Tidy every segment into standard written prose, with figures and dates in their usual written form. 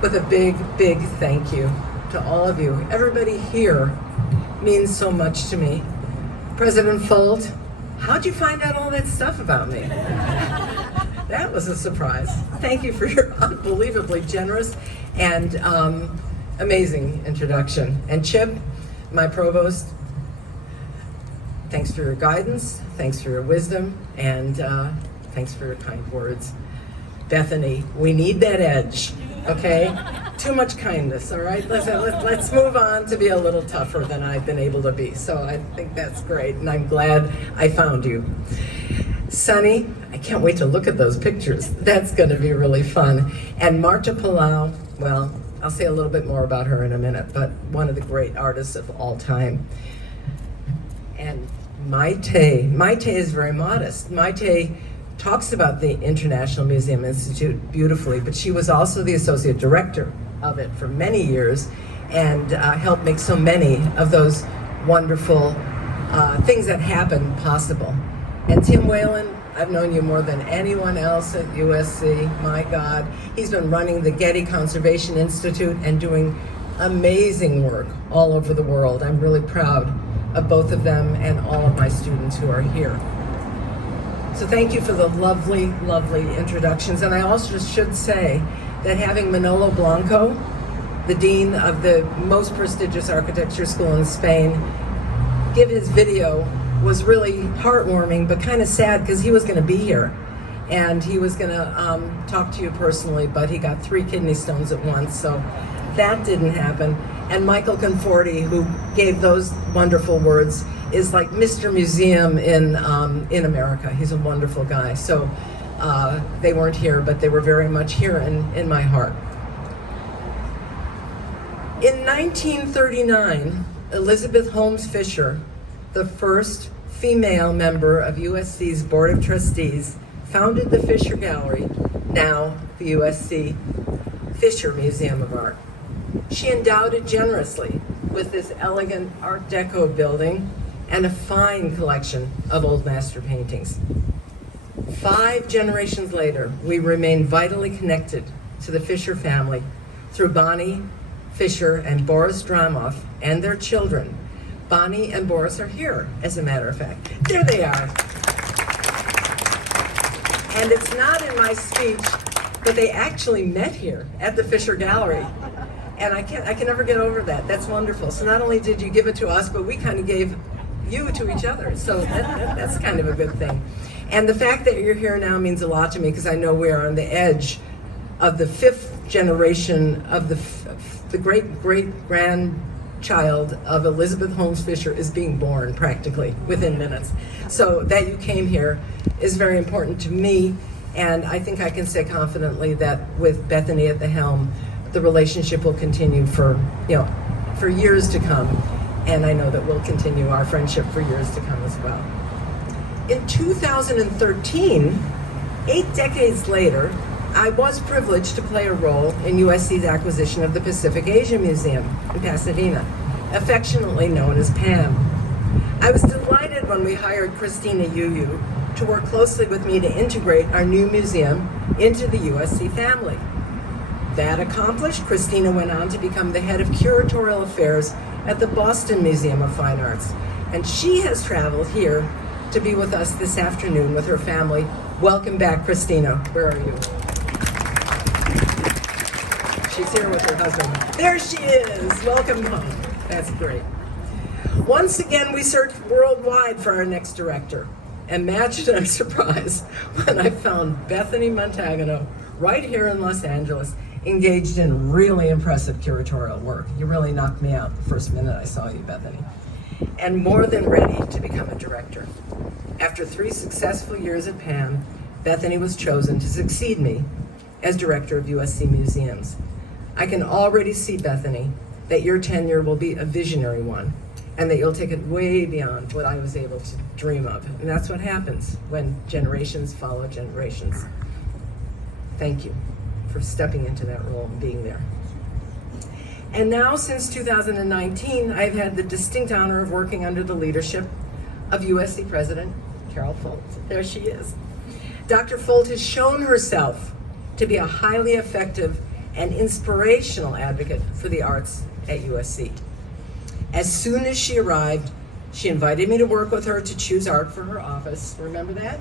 with a big, big thank you to all of you. Everybody here means so much to me. President Folt, how'd you find out all that stuff about me? That was a surprise. Thank you for your unbelievably generous and amazing introduction. And Chip, my provost, thanks for your guidance, thanks for your wisdom, and thanks for your kind words. Bethany, we need that edge, okay? Too much kindness, all right? Let's move on to be a little tougher than I've been able to be. So I think that's great, and I'm glad I found you. Sunny, I can't wait to look at those pictures. That's gonna be really fun. And Marta Palau, well, I'll say a little bit more about her in a minute, but one of the great artists of all time. And Maite is very modest. Maite talks about the International Museum Institute beautifully, but she was also the associate director of it for many years and helped make so many of those wonderful things that happen possible. And Tim Whalen, I've known you more than anyone else at USC, my God. He's been running the Getty Conservation Institute and doing amazing work all over the world. I'm really proud of both of them and all of my students who are here. So thank you for the lovely, lovely introductions. And I also should say that having Manolo Blanco, the dean of the most prestigious architecture school in Spain, give his video was really heartwarming, but kind of sad because he was going to be here and he was going to talk to you personally, but he got 3 kidney stones at once, so that didn't happen. And Michael Conforti, who gave those wonderful words, is like Mr. Museum in America. He's a wonderful guy. So they weren't here, but they were very much here in my heart. In 1939, Elizabeth Holmes Fisher, the first female member of USC's Board of Trustees, founded the Fisher Gallery, now the USC Fisher Museum of Art. She endowed it generously with this elegant Art Deco building and a fine collection of old master paintings. 5 generations later, we remain vitally connected to the Fisher family through Bonnie Fisher and Boris Dramoff and their children. Bonnie and Boris are here, as a matter of fact. There they are. And it's not in my speech, but they actually met here at the Fisher Gallery. And I can never get over that. That's wonderful. So not only did you give it to us, but we kind of gave you to each other. So that's kind of a good thing. And the fact that you're here now means a lot to me because I know we are on the edge of the 5th generation of the great-great-grandchild of Elizabeth Holmes Fisher is being born practically within minutes. So that you came here is very important to me. And I think I can say confidently that with Bethany at the helm, the relationship will continue for years to come, and I know that we'll continue our friendship for years to come as well. In 2013, 8 decades later, I was privileged to play a role in USC's acquisition of the Pacific Asia Museum in Pasadena, affectionately known as PAM. I was delighted when we hired Christina Yu to work closely with me to integrate our new museum into the USC family. That accomplished, Christina went on to become the head of curatorial affairs at the Boston Museum of Fine Arts. And she has traveled here to be with us this afternoon with her family. Welcome back, Christina. Where are you? She's here with her husband. There she is. Welcome home. That's great. Once again, we searched worldwide for our next director. Imagine our surprise when I found Bethany Montagano right here in Los Angeles, engaged in really impressive curatorial work. You really knocked me out the first minute I saw you, Bethany. And more than ready to become a director. After 3 successful years at PAM, Bethany was chosen to succeed me as director of USC Museums. I can already see, Bethany, that your tenure will be a visionary one, and that you'll take it way beyond what I was able to dream of. And that's what happens when generations follow generations. Thank you for stepping into that role and being there. And now, since 2019, I've had the distinct honor of working under the leadership of USC President Carol Folt. There she is. Dr. Folt has shown herself to be a highly effective and inspirational advocate for the arts at USC. As soon as she arrived, she invited me to work with her to choose art for her office. Remember that?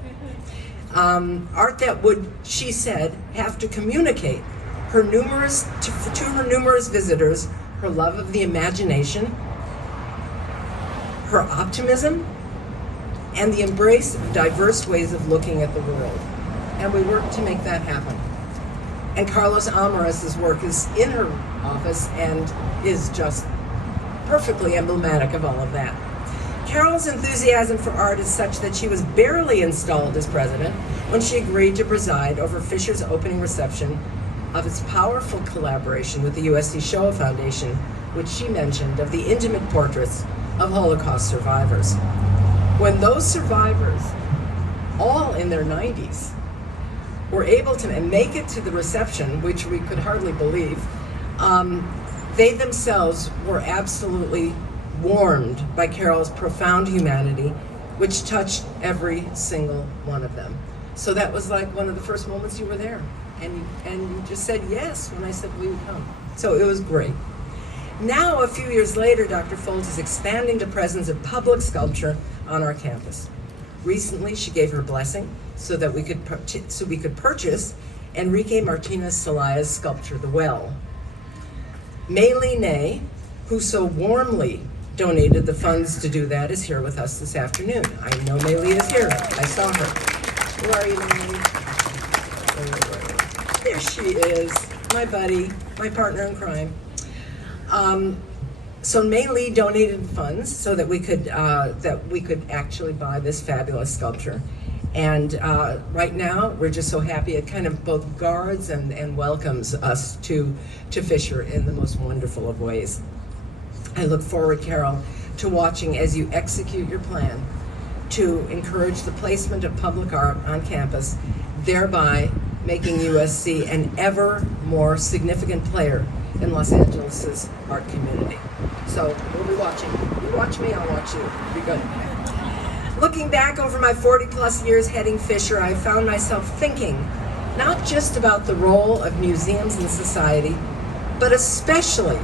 Art that would, she said, have to communicate to her numerous visitors her love of the imagination, her optimism, and the embrace of diverse ways of looking at the world. And we worked to make that happen. And Carlos Almaraz's work is in her office and is just perfectly emblematic of all of that. Carol's enthusiasm for art is such that she was barely installed as president when she agreed to preside over Fisher's opening reception of its powerful collaboration with the USC Shoah Foundation, which she mentioned, of the intimate portraits of Holocaust survivors. When those survivors, all in their 90s, were able to make it to the reception, which we could hardly believe, they themselves were absolutely warmed by Carol's profound humanity, which touched every single one of them. So that was like one of the first moments you were there, and you just said yes when I said we would come. So it was great. Now, a few years later, Dr. Folt is expanding the presence of public sculpture on our campus. Recently, she gave her blessing so that we could purchase Enrique Martinez Celaya's sculpture, The Well. Maylee Nay, who so warmly donated the funds to do that, is here with us this afternoon. I know Maylee is here. I saw her. Where are you, Maylee? There she is, my buddy, my partner in crime. So Maylee donated funds so that we could actually buy this fabulous sculpture. And right now, we're just so happy. It kind of both guards and welcomes us to Fisher in the most wonderful of ways. I look forward, Carol, to watching as you execute your plan to encourage the placement of public art on campus, thereby making USC an ever more significant player in Los Angeles' art community. So we'll be watching. You watch me, I'll watch you. Be good. Looking back over my 40-plus years heading Fisher, I found myself thinking not just about the role of museums in society, but especially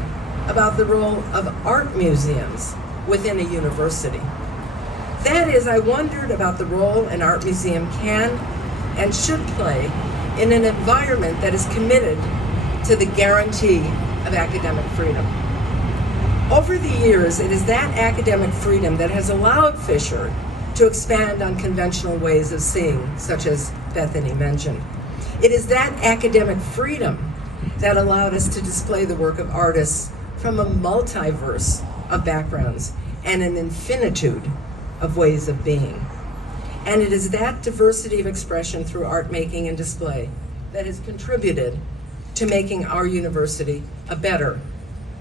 about the role of art museums within a university. That is, I wondered about the role an art museum can and should play in an environment that is committed to the guarantee of academic freedom. Over the years, it is that academic freedom that has allowed Fisher to expand on conventional ways of seeing, such as Bethany mentioned. It is that academic freedom that allowed us to display the work of artists from a multiverse of backgrounds and an infinitude of ways of being. And it is that diversity of expression through art making and display that has contributed to making our university a better,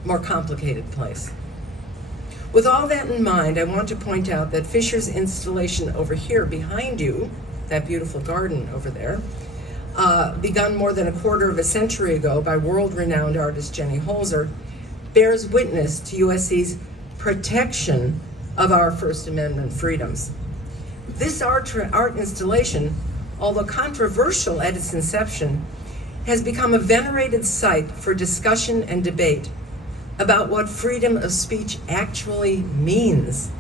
more complicated place. With all that in mind, I want to point out that Fisher's installation over here behind you, that beautiful garden over there, begun more than a quarter of a century ago by world-renowned artist Jenny Holzer, bears witness to USC's protection of our First Amendment freedoms. This art installation, although controversial at its inception, has become a venerated site for discussion and debate about what freedom of speech actually means,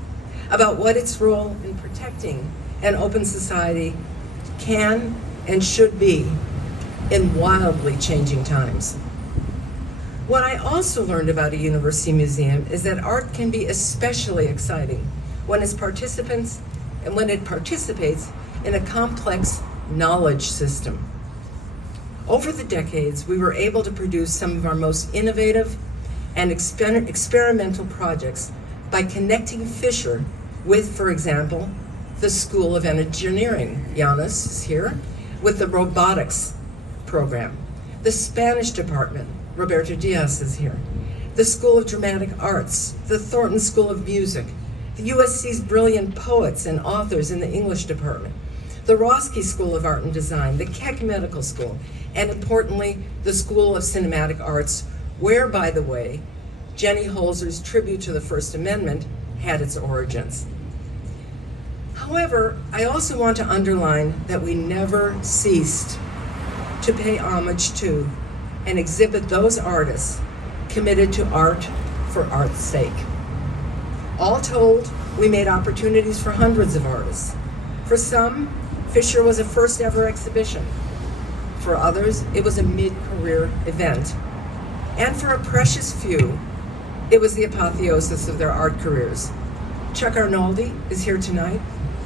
about what its role in protecting an open society can and should be in wildly changing times. What I also learned about a university museum is that art can be especially exciting when it participates in a complex knowledge system. Over the decades, we were able to produce some of our most innovative and experimental projects by connecting Fisher with, for example, the School of Engineering. Giannis is here, with the robotics program. The Spanish department, Roberto Diaz is here. The School of Dramatic Arts, the Thornton School of Music, the USC's brilliant poets and authors in the English department, the Roski School of Art and Design, the Keck Medical School, and importantly, the School of Cinematic Arts, where, by the way, Jenny Holzer's tribute to the First Amendment had its origins. However, I also want to underline that we never ceased to pay homage to and exhibit those artists committed to art for art's sake. All told, we made opportunities for hundreds of artists. For some, Fisher was a first ever exhibition. For others, it was a mid-career event. And for a precious few, it was the apotheosis of their art careers. Chuck Arnoldi is here tonight.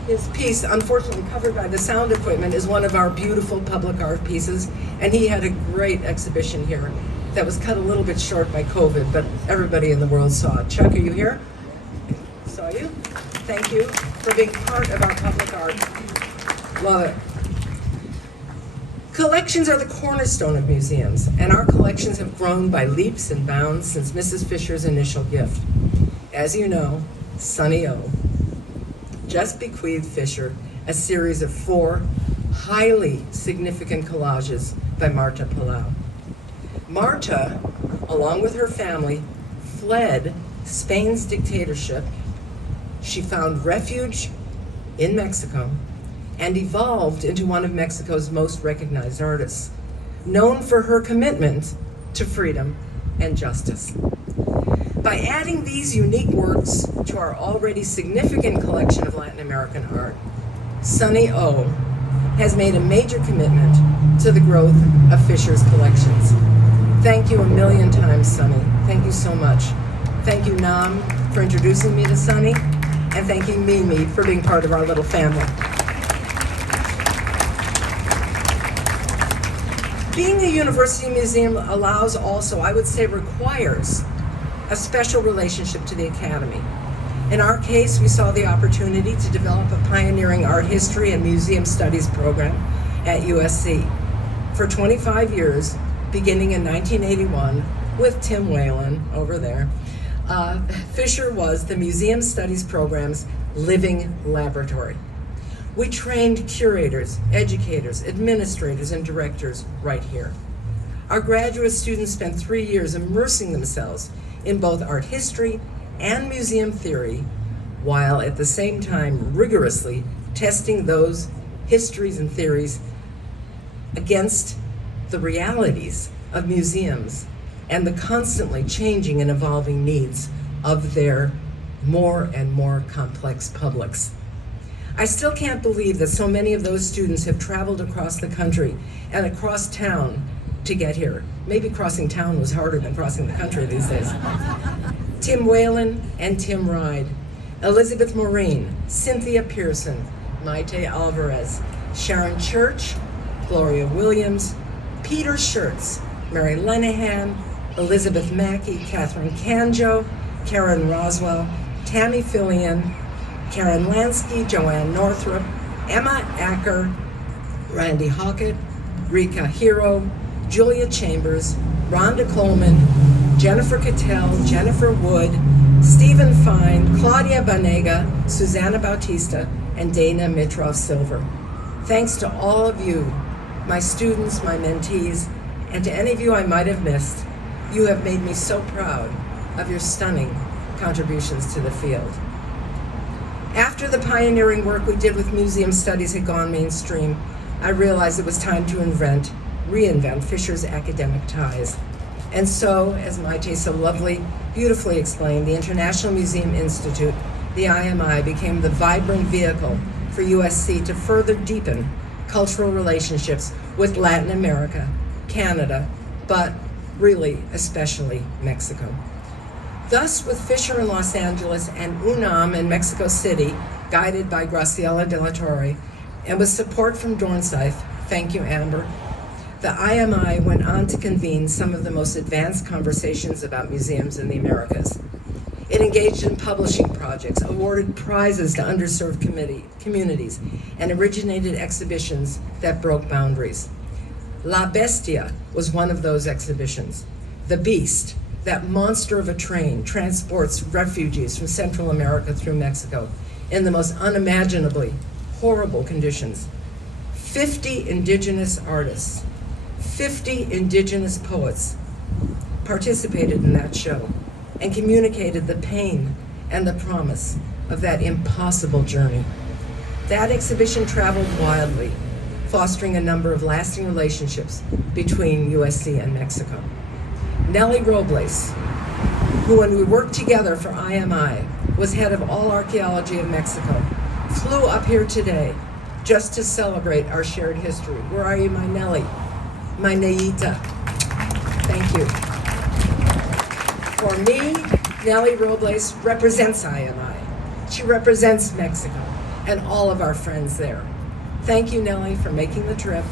His piece, unfortunately covered by the sound equipment, is one of our beautiful public art pieces, and he had a great exhibition here that was cut a little bit short by COVID, but everybody in the world saw it. Chuck, are you here? Saw you. Thank you for being part of our public art. Love it. Collections are the cornerstone of museums, and our collections have grown by leaps and bounds since Mrs. Fisher's initial gift. As you know, Sonny O just bequeathed Fisher a series of 4 highly significant collages by Marta Palau. Marta, along with her family, fled Spain's dictatorship. She found refuge in Mexico and evolved into one of Mexico's most recognized artists, known for her commitment to freedom and justice. By adding these unique works to our already significant collection of Latin American art, Sonny O has made a major commitment to the growth of Fisher's collections. Thank you a million times, Sonny. Thank you so much. Thank you, Nam, for introducing me to Sonny, and thank you, Mimi, for being part of our little family. Being a university museum allows also, I would say requires, a special relationship to the Academy. In our case, we saw the opportunity to develop a pioneering art history and museum studies program at USC. For 25 years, beginning in 1981, with Tim Whalen over there, Fisher was the Museum Studies program's living laboratory. We trained curators, educators, administrators, and directors right here. Our graduate students spent 3 years immersing themselves in both art history and museum theory, while at the same time rigorously testing those histories and theories against the realities of museums and the constantly changing and evolving needs of their more and more complex publics. I still can't believe that so many of those students have traveled across the country and across town to get here. Maybe crossing town was harder than crossing the country these days. Tim Whalen and Tim Ride, Elizabeth Maureen, Cynthia Pearson, Maite Alvarez, Sharon Church, Gloria Williams, Peter Schertz, Mary Lenehan, Elizabeth Mackey, Catherine Canjo, Karen Roswell, Tammy Fillion, Karen Lansky, Joanne Northrup, Emma Acker, Randy Hockett, Rika Hero, Julia Chambers, Rhonda Coleman, Jennifer Cattell, Jennifer Wood, Stephen Fine, Claudia Banega, Susanna Bautista, and Dana Mitrov Silver. Thanks to all of you, my students, my mentees, and to any of you I might have missed. You have made me so proud of your stunning contributions to the field. After the pioneering work we did with museum studies had gone mainstream, I realized it was time to reinvent Fisher's academic ties. And so, as Maite so beautifully explained, the International Museum Institute, the IMI, became the vibrant vehicle for USC to further deepen cultural relationships with Latin America, Canada, but really, especially Mexico. Thus, with Fisher in Los Angeles and UNAM in Mexico City, guided by Graciela de la Torre, and with support from Dornsife, thank you, Amber, the IMI went on to convene some of the most advanced conversations about museums in the Americas. It engaged in publishing projects, awarded prizes to underserved communities, and originated exhibitions that broke boundaries. La Bestia was one of those exhibitions. The Beast, that monster of a train, transports refugees from Central America through Mexico in the most unimaginably horrible conditions. 50 indigenous artists, 50 indigenous poets participated in that show and communicated the pain and the promise of that impossible journey. That exhibition traveled wildly, fostering a number of lasting relationships between USC and Mexico. Nellie Robles, who when we worked together for IMI, was head of all archaeology of Mexico, flew up here today just to celebrate our shared history. Where are you, my Nellie? My Nayita. Thank you. For me, Nellie Robles represents IMI. She represents Mexico and all of our friends there. Thank you, Nellie, for making the trip.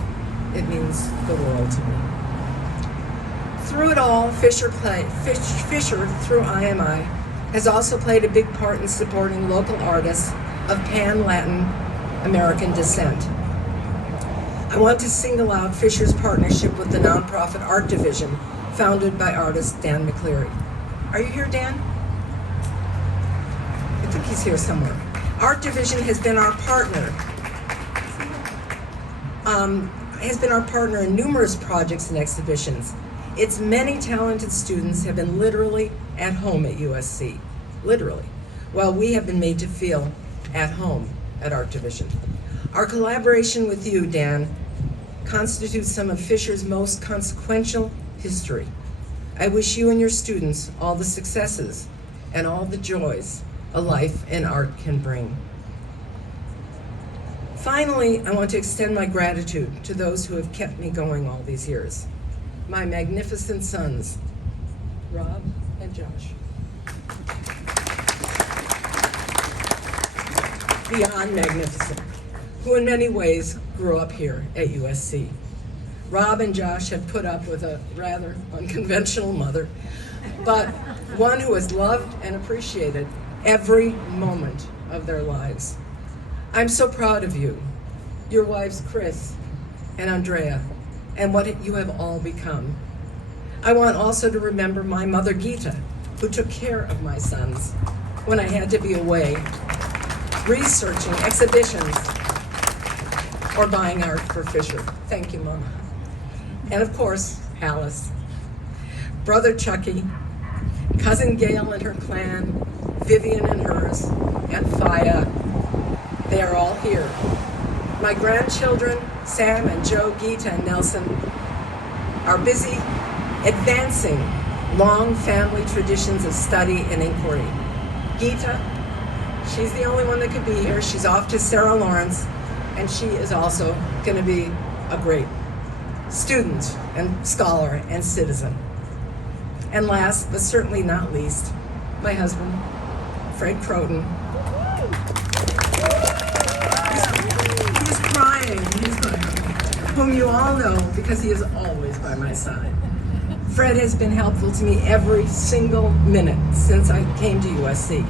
It means the world to me. Through it all, Fisher, through IMI, has also played a big part in supporting local artists of Pan-Latin American descent. I want to single out Fisher's partnership with the nonprofit Art Division, founded by artist Dan McCleary. Are you here, Dan? I think he's here somewhere. Art Division has been our partner. In numerous projects and exhibitions. Its many talented students have been literally at home at USC, literally, while we have been made to feel at home at Art Division. Our collaboration with you, Dan, constitutes some of Fisher's most consequential history. I wish you and your students all the successes and all the joys a life in art can bring. Finally, I want to extend my gratitude to those who have kept me going all these years. My magnificent sons, Rob and Josh. Beyond magnificent, who in many ways grew up here at USC. Rob and Josh have put up with a rather unconventional mother, but one who has loved and appreciated every moment of their lives. I'm so proud of you, your wives Chris and Andrea, and what you have all become. I want also to remember my mother Gita, who took care of my sons when I had to be away, researching exhibitions or buying art for Fisher. Thank you, Mama. And of course, Alice, brother Chucky, cousin Gail and her clan, Vivian and hers, and Faya. They are all here. My grandchildren, Sam and Joe, Gita and Nelson, are busy advancing long family traditions of study and inquiry. Gita, she's the only one that could be here. She's off to Sarah Lawrence, and she is also going to be a great student and scholar and citizen. And last, but certainly not least, my husband, Fred Croton. He's crying, whom you all know because he is always by my side. Fred has been helpful to me every single minute since I came to USC.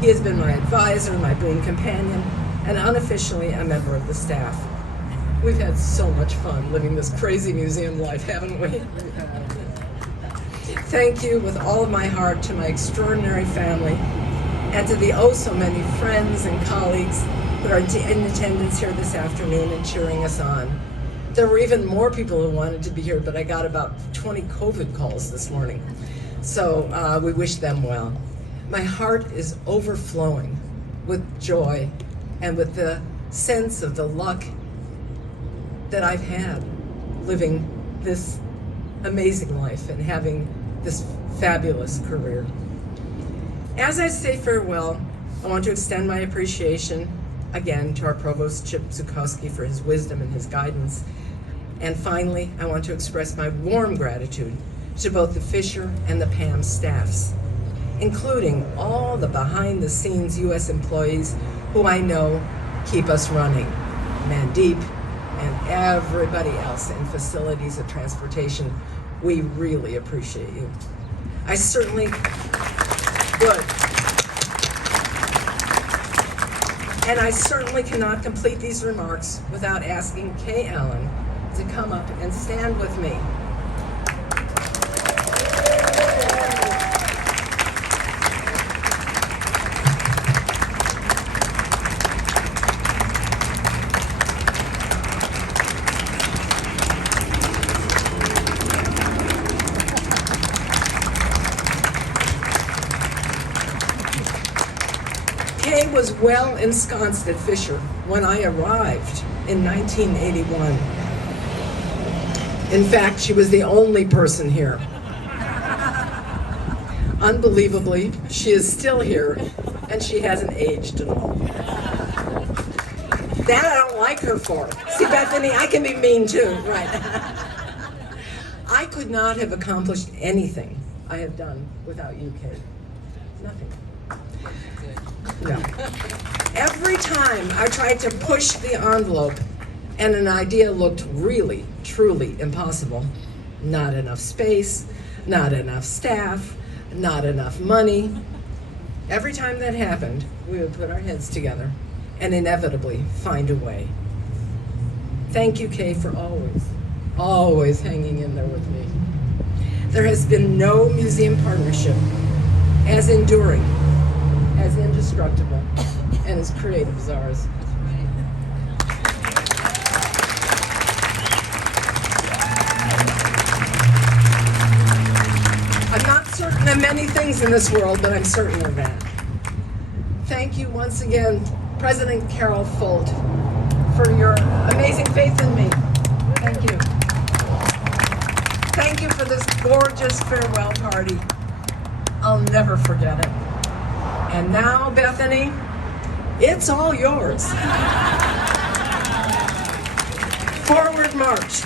He has been my advisor, my boon companion, and unofficially a member of the staff. We've had so much fun living this crazy museum life, haven't we? Thank you with all of my heart to my extraordinary family and to the oh so many friends and colleagues who are in attendance here this afternoon and cheering us on. There were even more people who wanted to be here, but I got about 20 COVID calls this morning. So we wish them well. My heart is overflowing with joy and with the sense of the luck that I've had living this amazing life and having this fabulous career. As I say farewell, I want to extend my appreciation again to our Provost Chip Zukowski for his wisdom and his guidance. And finally, I want to express my warm gratitude to both the Fisher and the PAM staffs, including all the behind-the-scenes U.S. employees who I know keep us running, Mandeep and everybody else in facilities and transportation. We really appreciate you. I certainly would. And I certainly cannot complete these remarks without asking Kay Allen to come up and stand with me. Kay was well ensconced at Fisher when I arrived. in 1981. In fact, she was the only person here. Unbelievably, she is still here, and she hasn't aged at all. That I don't like her for. See, Bethany, I can be mean too, right? I could not have accomplished anything I have done without you, Kate. Nothing. No. Every time I tried to push the envelope and an idea looked really, truly impossible, not enough space, not enough staff, not enough money. Every time that happened, we would put our heads together and inevitably find a way. Thank you, Kay, for always hanging in there with me. There has been no museum partnership as enduring, as indestructible, and as creative as ours. I'm not certain of many things in this world, but I'm certain of that. Thank you once again, President Carol Folt, for your amazing faith in me. Thank you. Thank you for this gorgeous farewell party. I'll never forget it. And now, Bethany, it's all yours. Forward march.